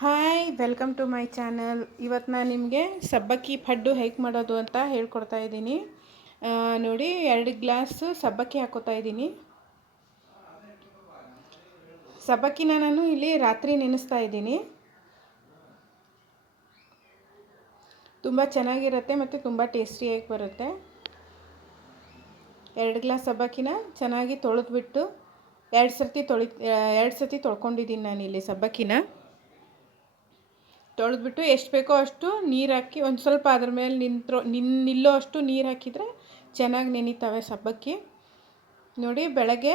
Hi welcome to my channel. ಇವತ್ತು ನಾನು ನಿಮಗೆ ಸಬ್ಬಕ್ಕಿ ಪಡ್ಡು ಹೇಗೆ ಮಾಡೋದು ಅಂತ ಹೇಳ್ಕೊಡ್ತಾ ಇದ್ದೀನಿ. ನೋಡಿ 2 ಗ್ಲಾಸು ಸಬ್ಬಕ್ಕಿ ಹಾಕೋತಾ ಇದ್ದೀನಿ. ಸಬ್ಬಕ್ಕಿನ ನಾನು ಇಲ್ಲಿ ರಾತ್ರಿ ನೆನೆಸ್ತಾ ಇದ್ದೀನಿ. ತುಂಬ ಚೆನ್ನಾಗಿರುತ್ತೆ ಮತ್ತು ತುಂಬ ಟೇಸ್ಟಿಯಾಗಿ ಬರುತ್ತೆ. 2 ಗ್ಲಾಸ್ ಸಬ್ಬಕ್ಕಿನ ಚೆನ್ನಾಗಿ ತೊಳೆದ್ಬಿಟ್ಟು 2 ಸರ್ತಿ ತೊಳ್ಕೊಂಡಿದ್ದೀನಿ ನಾನಿಲ್ಲಿ ಸಬ್ಬಕ್ಕಿನ. ತೊಳೆದ್ಬಿಟ್ಟು ಎಷ್ಟು ಬೇಕೋ ಅಷ್ಟು ನೀರು ಹಾಕಿ ಒಂದು ಸ್ವಲ್ಪ ಅದ್ರ ಮೇಲೆ ನಿಲ್ಲೋ ಅಷ್ಟು ನೀರು ಹಾಕಿದರೆ ಚೆನ್ನಾಗಿ ನೆನೀತವೆ ಸಬ್ಬಕ್ಕಿ. ನೋಡಿ ಬೆಳಗ್ಗೆ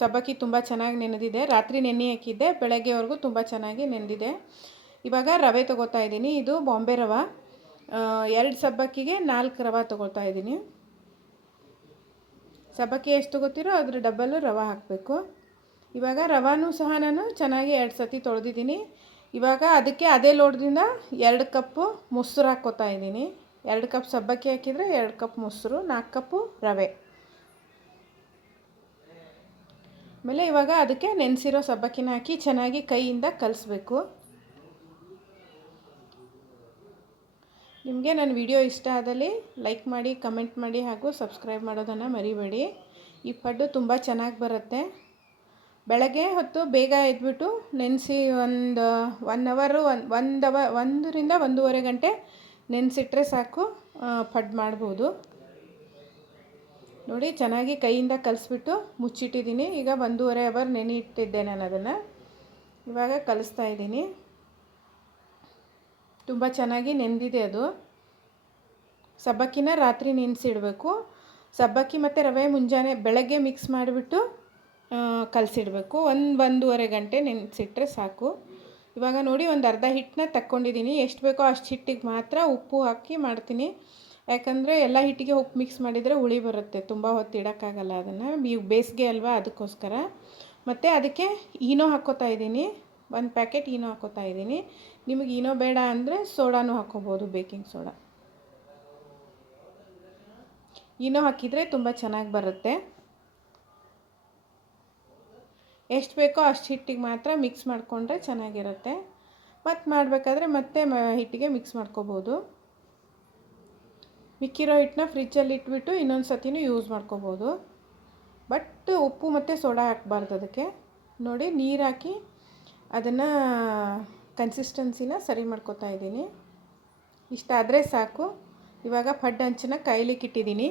ಸಬ್ಬಕ್ಕಿ ತುಂಬ ಚೆನ್ನಾಗಿ ನೆನೆದಿದೆ. ರಾತ್ರಿ ನೆನೆ ಹಾಕಿದ್ದೆ, ಬೆಳಗ್ಗೆವರೆಗೂ ತುಂಬ ಚೆನ್ನಾಗಿ ನೆನೆದಿದೆ. ಇವಾಗ ರವೆ ತೊಗೋತಾ ಇದ್ದೀನಿ. ಇದು ಬಾಂಬೆ ರವೆ. 2 ಸಬ್ಬಕ್ಕಿಗೆ 4 ರವೆ ತೊಗೊಳ್ತಾ ಇದ್ದೀನಿ. ಸಬ್ಬಕ್ಕಿ ಎಷ್ಟು ತೊಗೋತೀರೋ ಅದ್ರ ಡಬ್ಬಲ್ ರವೆ ಹಾಕಬೇಕು. ಇವಾಗ ರವಾನೂ ಸಹ ನಾನು ಚೆನ್ನಾಗಿ 2 ಸರ್ತಿ ತೊಳೆದಿದ್ದೀನಿ. ಇವಾಗ ಅದಕ್ಕೆ ಅದೇ ಲೋಟದಿಂದ 2 ಕಪ್ಪು ಮೊಸರು ಹಾಕ್ಕೋತಾ ಇದ್ದೀನಿ. 2 ಕಪ್ ಸಬ್ಬಕ್ಕಿ ಹಾಕಿದರೆ 2 ಕಪ್ ಮೊಸರು, 4 ಕಪ್ಪು ರವೆ. ಆಮೇಲೆ ಇವಾಗ ಅದಕ್ಕೆ ನೆನೆಸಿರೋ ಸಬ್ಬಕ್ಕಿನ ಹಾಕಿ ಚೆನ್ನಾಗಿ ಕೈಯಿಂದ ಕಲಿಸ್ಬೇಕು. ನಿಮಗೆ ನನ್ನ ವಿಡಿಯೋ ಇಷ್ಟ ಆದಲ್ಲಿ ಲೈಕ್ ಮಾಡಿ, ಕಮೆಂಟ್ ಮಾಡಿ ಹಾಗೂ ಸಬ್ಸ್ಕ್ರೈಬ್ ಮಾಡೋದನ್ನು ಮರಿಬೇಡಿ. ಈ ಪಡ್ಡು ತುಂಬ ಚೆನ್ನಾಗಿ ಬರುತ್ತೆ. ಬೆಳಗ್ಗೆ ಹೊತ್ತು ಬೇಗ ಎದ್ಬಿಟ್ಟು ನೆನೆಸಿ ಒಂದು 1 ಅವರು 1 ರಿಂದ 1.5 ಗಂಟೆ ನೆನೆಸಿಟ್ರೆ ಸಾಕು, ಪಡ್ಡು ಮಾಡ್ಬೋದು. ನೋಡಿ ಚೆನ್ನಾಗಿ ಕೈಯಿಂದ ಕಲಿಸ್ಬಿಟ್ಟು ಮುಚ್ಚಿಟ್ಟಿದ್ದೀನಿ. ಈಗ 1.5 ಅವರ್ ನೆನೆ ಇಟ್ಟಿದ್ದೆ ನಾನು ಅದನ್ನು. ಇವಾಗ ಕಲಿಸ್ತಾ ಇದ್ದೀನಿ. ತುಂಬ ಚೆನ್ನಾಗಿ ನೆಂದಿದೆ ಅದು. ಸಬ್ಬಕ್ಕಿನ ರಾತ್ರಿ ನೆನೆಸಿಡಬೇಕು. ಸಬ್ಬಕ್ಕಿ ಮತ್ತು ರವೆ ಮುಂಜಾನೆ ಬೆಳಗ್ಗೆ ಮಿಕ್ಸ್ ಮಾಡಿಬಿಟ್ಟು ಕಲಸಿಡಬೇಕು. 1.5 ಗಂಟೆ ನೆನೆಸಿಟ್ರೆ ಸಾಕು. ಇವಾಗ ನೋಡಿ ಒಂದು ಅರ್ಧ ಹಿಟ್ಟನ್ನ ತಕ್ಕೊಂಡಿದ್ದೀನಿ. ಎಷ್ಟು ಬೇಕೋ ಅಷ್ಟು ಹಿಟ್ಟಿಗೆ ಮಾತ್ರ ಉಪ್ಪು ಹಾಕಿ ಮಾಡ್ತೀನಿ. ಯಾಕಂದರೆ ಎಲ್ಲ ಹಿಟ್ಟಿಗೆ ಉಪ್ಪು ಮಿಕ್ಸ್ ಮಾಡಿದರೆ ಹುಳಿ ಬರುತ್ತೆ, ತುಂಬ ಹೊತ್ತು ಇಡೋಕ್ಕಾಗಲ್ಲ ಅದನ್ನು. ಬೇಸಿಗೆ ಅಲ್ವಾ, ಅದಕ್ಕೋಸ್ಕರ. ಮತ್ತು ಅದಕ್ಕೆ ಈನೋ ಹಾಕ್ಕೋತಾ ಇದ್ದೀನಿ. 1 ಪ್ಯಾಕೆಟ್ ಈನೋ ಹಾಕ್ಕೋತಾ ಇದ್ದೀನಿ. ನಿಮಗೆ ಈನೋ ಬೇಡ ಅಂದರೆ ಸೋಡಾನೂ ಹಾಕ್ಕೋಬೋದು, ಬೇಕಿಂಗ್ ಸೋಡಾ. ಈನೋ ಹಾಕಿದರೆ ತುಂಬ ಚೆನ್ನಾಗಿ ಬರುತ್ತೆ. ಎಷ್ಟು ಬೇಕೋ ಅಷ್ಟು ಹಿಟ್ಟಿಗೆ ಮಾತ್ರ ಮಿಕ್ಸ್ ಮಾಡಿಕೊಂಡ್ರೆ ಚೆನ್ನಾಗಿರುತ್ತೆ. ಮತ್ತು ಮಾಡಬೇಕಾದ್ರೆ ಮತ್ತೆ ಹಿಟ್ಟಿಗೆ ಮಿಕ್ಸ್ ಮಾಡ್ಕೋಬೋದು. ಮಿಕ್ಕಿರೋ ಹಿಟ್ಟನ್ನ ಫ್ರಿಜ್ಜಲ್ಲಿ ಇಟ್ಬಿಟ್ಟು ಇನ್ನೊಂದು ಸತಿನೂ ಯೂಸ್ ಮಾಡ್ಕೋಬೋದು. ಬಟ್ ಉಪ್ಪು ಮತ್ತು ಸೋಡಾ ಹಾಕಬಾರ್ದು ಅದಕ್ಕೆ. ನೋಡಿ ನೀರು ಹಾಕಿ ಅದನ್ನು ಕನ್ಸಿಸ್ಟೆನ್ಸಿನ ಸರಿ ಮಾಡ್ಕೋತಾ ಇದ್ದೀನಿ. ಇಷ್ಟಾದರೆ ಸಾಕು. ಇವಾಗ ಪಡ್ಡು ಹಂಚನ್ನ ಕಾಯ್ಲಿಕ್ಕೆ ಇಟ್ಟಿದ್ದೀನಿ.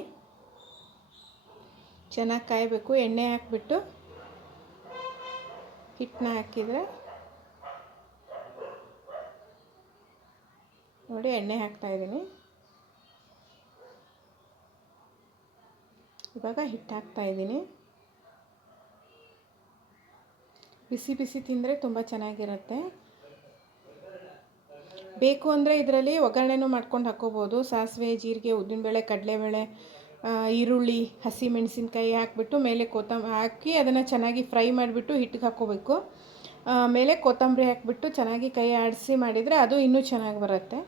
ಚೆನ್ನಾಗಿ ಕಾಯಬೇಕು. ಎಣ್ಣೆ ಹಾಕಿಬಿಟ್ಟು ಹಿಟ್ಟನ್ನ ಹಾಕಿದರೆ ನೋಡಿ ಎಣ್ಣೆ ಹಾಕ್ತಾಯಿದ್ದೀನಿ. ಇವಾಗ ಹಿಟ್ಟು ಹಾಕ್ತಾಯಿದ್ದೀನಿ. ಬಿಸಿ ಬಿಸಿ ತಿಂದರೆ ತುಂಬ ಚೆನ್ನಾಗಿರುತ್ತೆ. ಬೇಕು ಅಂದರೆ ಇದರಲ್ಲಿ ಒಗ್ಗರಣೆನೂ ಮಾಡ್ಕೊಂಡು ಹಾಕ್ಕೋಬೋದು. ಸಾಸಿವೆ, ಜೀರಿಗೆ, ಉದ್ದಿನಬೇಳೆ, ಕಡಲೆಬೇಳೆ, ಈರುಳ್ಳಿ, ಹಸಿಮೆಣಸಿನ್ಕಾಯಿ ಹಾಕಿಬಿಟ್ಟು ಮೇಲೆ ಕೊತ್ತಂಬರಿ ಹಾಕಿ ಅದನ್ನು ಚೆನ್ನಾಗಿ ಫ್ರೈ ಮಾಡಿಬಿಟ್ಟು ಹಿಟ್ಟಿಗೆ ಹಾಕ್ಕೋಬೇಕು. ಮೇಲೆ ಕೊತ್ತಂಬರಿ ಹಾಕಿಬಿಟ್ಟು ಚೆನ್ನಾಗಿ ಕೈ ಆಡಿಸಿ ಮಾಡಿದರೆ ಅದು ಇನ್ನೂ ಚೆನ್ನಾಗಿ ಬರುತ್ತೆ.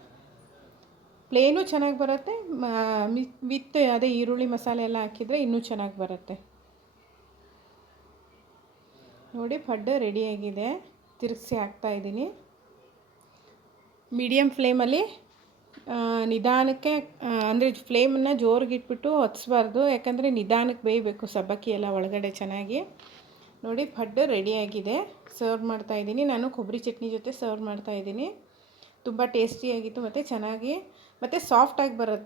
ಪ್ಲೇನೂ ಚೆನ್ನಾಗಿ ಬರುತ್ತೆ, ವಿತ್ ಅದೇ ಈರುಳ್ಳಿ ಮಸಾಲೆ ಎಲ್ಲ ಹಾಕಿದರೆ ಇನ್ನೂ ಚೆನ್ನಾಗಿ ಬರುತ್ತೆ. ನೋಡಿ ಪಡ್ಡು ರೆಡಿಯಾಗಿದೆ. ತಿರುಗಿಸಿ ಹಾಕ್ತಾಯಿದ್ದೀನಿ. ಮೀಡಿಯಮ್ ಫ್ಲೇಮಲ್ಲಿ ನಿಧಾನಕ್ಕೆ, ಅಂದರೆ ಫ್ಲೇಮನ್ನು ಜೋರಿಗೆ ಇಟ್ಬಿಟ್ಟು ಹೊತ್ತಿಸ್ಬಾರ್ದು. ಯಾಕಂದರೆ ನಿಧಾನಕ್ಕೆ ಬೇಯಬೇಕು ಸಬ್ಬಕ್ಕಿ ಎಲ್ಲ ಒಳಗಡೆ ಚೆನ್ನಾಗಿ. ನೋಡಿ ಪಡ್ಡು ರೆಡಿಯಾಗಿದೆ. ಸರ್ವ್ ಮಾಡ್ತಾಯಿದ್ದೀನಿ. ನಾನು ಕೊಬ್ಬರಿ ಚಟ್ನಿ ಜೊತೆ ಸರ್ವ್ ಮಾಡ್ತಾಯಿದ್ದೀನಿ. ತುಂಬ ಟೇಸ್ಟಿಯಾಗಿತ್ತು ಮತ್ತು ಚೆನ್ನಾಗಿ ಮತ್ತು ಸಾಫ್ಟಾಗಿ ಬರುತ್ತೆ.